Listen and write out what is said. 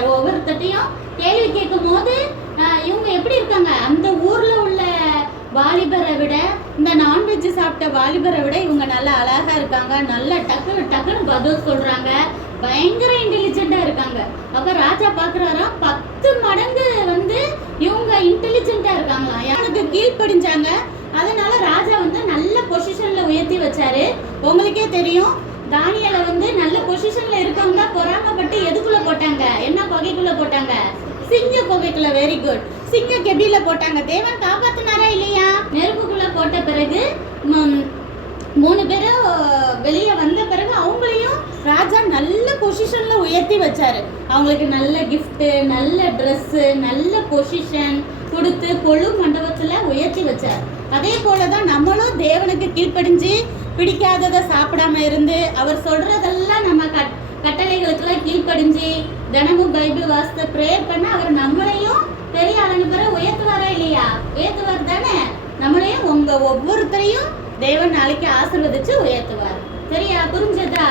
கேட்கிறாரு. ஒவ்வொருத்தையும் கேள்வி கேட்கும் போது இவங்க எப்படி இருக்காங்க, அந்த ஊர்ல உள்ள வாலிபரை விட, இந்த நான்வெஜ் சாப்பிட்ட வாலிபரை விட இவங்க நல்லா அழகா இருக்காங்க, நல்லா டக்குன்னு டக்குன்னு பதில் சொல்றாங்க, பயங்கர இன்டெலிஜென்ட்டா இருக்காங்க. அப்ப ராஜா பாக்குறாராம் 10 மடங்கு இவங்க இன்டெலிஜென்ட்டா இருக்காங்களாம். யாருக்கு கீழ்ப்படிஞ்சாங்க, அதனால ராஜா நல்ல பொசிஷன்ல உயர்த்தி வச்சாரு. உங்களுக்கே தெரியும், தானியேலை நல்ல பொசிஷன்ல இருக்கவங்க பொறாமப்பட்டு எதுக்குள்ள போட்டாங்க, என்ன கொகைக்குள்ள போட்டாங்க, சிங்க கொகைக்குள்ள. Very good. சிங்க கெபில போட்டாங்க. தேவன் காப்பாத்தினாரா இல்லையா? நெருப்புக்குள்ள போட்ட பிறகு 3 பேரும் வெளியே வந்த பிறகு அவங்களையும் ராஜா நல்ல பொசிஷன்ல உயர்த்தி வச்சாரு. அவங்களுக்கு நல்ல கிஃப்ட், நல்ல ட்ரெஸ், நல்ல பொசிஷன் கொடுத்து கொழு மண்டபத்துல உயர்த்தி வச்சார். அதே போலதான் நம்மளும் தேவனுக்கு கீழ்ப்படிஞ்சு பிடிக்காததை சாப்பிடாம இருந்து அவர் சொல்றதெல்லாம் நம்ம கட்டளைகளுக்கெல்லாம் கீழ்ப்படிஞ்சு தினமும் பைபிள் வாசித்து ப்ரேயர் பண்ண அவர் நம்மளையும் பெரிய ஆளுங்க பிற உயர்த்துவாரா இல்லையா? உயர்த்துவார் தானே. நம்மளையும் உங்க ஒவ்வொருத்தரையும் தேவன் நாளைக்கு ஆசீர்வதிச்சு உயர்த்துவார். சரியா? புரிஞ்சதா?